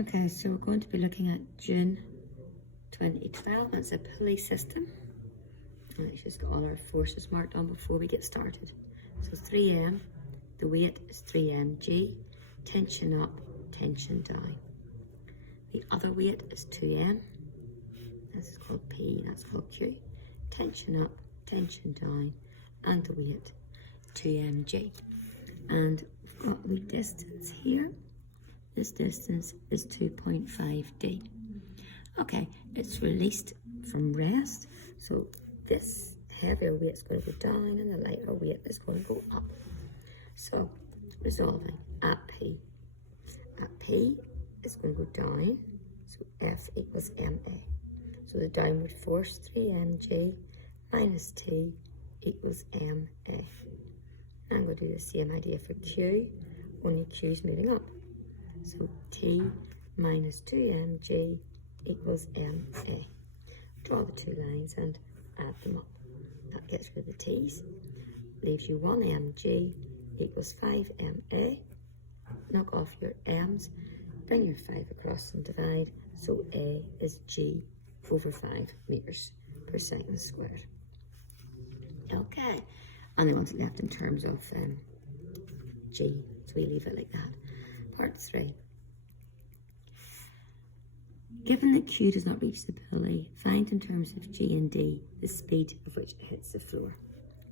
Okay, so we're going to be looking at June 2012. It's a pulley system. And it's just got all our forces marked on before we get started. So 3M, the weight is 3mg, tension up, tension down. The other weight is 2m, this is called P, that's called Q. Tension up, tension down, and the weight 2mg. And we've got the distance here. This distance is 2.5d. Okay, it's released from rest, so this heavier weight is going to go down and the lighter weight is going to go up. So, resolving at P. At P is going to go down, so F equals ma. So the downward force, 3mg minus T equals ma. I'm going to do the same idea for Q, only Q is moving up. So T minus 2mg equals ma. Draw the two lines and add them up. That gets rid of the t's, leaves you 1mg equals 5ma. Knock off your m's, bring your 5 across and divide, so A is g over 5 meters per second squared. Okay, and I want it left in terms of g, so we leave it like that. Part 3. Given that Q does not reach the pulley, find in terms of G and D the speed of which it hits the floor.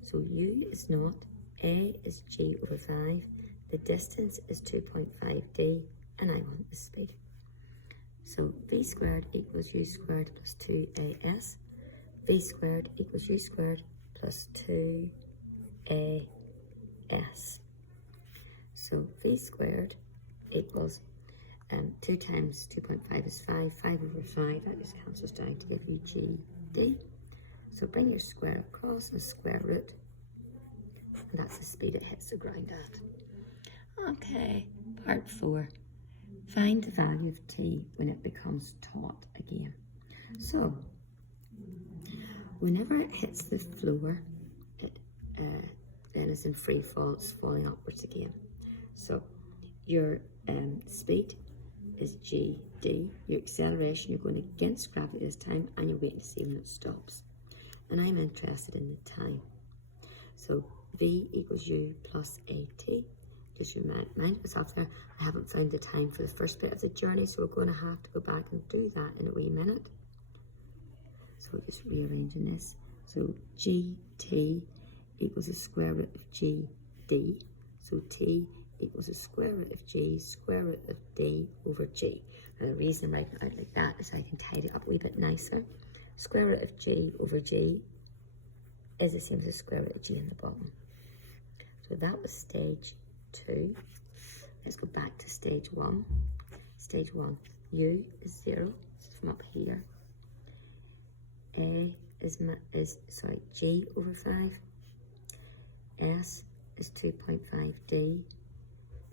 So U is naught, A is G over 5, the distance is 2.5d, and I want the speed. So V squared equals U squared plus 2AS. V squared equals U squared plus 2AS. So V squared equals 2 times 2.5 is 5, 5 over 5, that just cancels down to give you GD. So bring your square across and square root, and that's the speed it hits the ground at. Okay, part 4. Find the value of T when it becomes taut again. So, whenever it hits the floor, it then is in free fall, it's falling upwards again. So, your speed is gd, your acceleration, you're going against gravity this time, and you're waiting to see when it stops. And I'm interested in the time. So v equals u plus at. Just remind myself there, I haven't found the time for the first bit of the journey, so we're going to have to go back and do that in a wee minute. So we're just rearranging this. So gt equals the square root of gd. So t equals the square root of g, square root of d over g. And the reason I'm writing it out like that is I can tidy it up a wee bit nicer. Square root of g over g is the same as the square root of g in the bottom. So that was stage 2. Let's go back to stage 1. Stage 1, u is 0, so from up here. A is g over 5. S is 2.5d.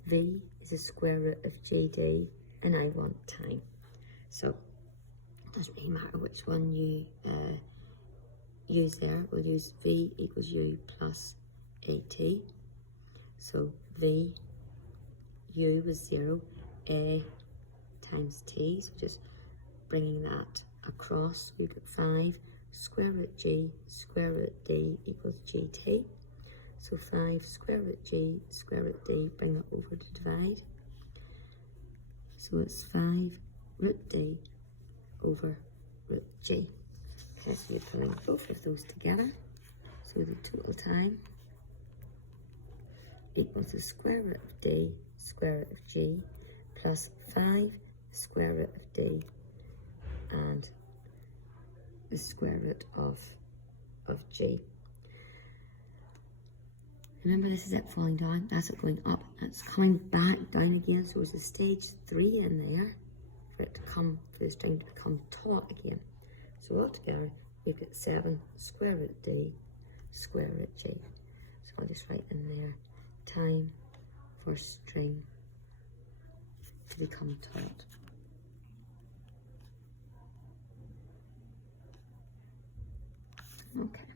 V is the square root of GD, and I want time. So it doesn't really matter which one you use there. We'll use V equals U plus AT. So V, U was 0, A times T, so just bringing that across, we've got 5, square root G, square root D equals GT. So 5 square root G, square root D, bring that over to divide. So it's 5 root D over root G. Okay, so you're pulling both of those together. So the total time equals the square root of D, square root of G, plus 5 square root of D, and the square root of G. Remember, this is it falling down, that's it going up, it's coming back down again, so there's a stage 3 in there for it to come, for the string to become taut again. So altogether, we've got 7 square root D, square root G. So I'll just write in there, time for string to become taut. Okay.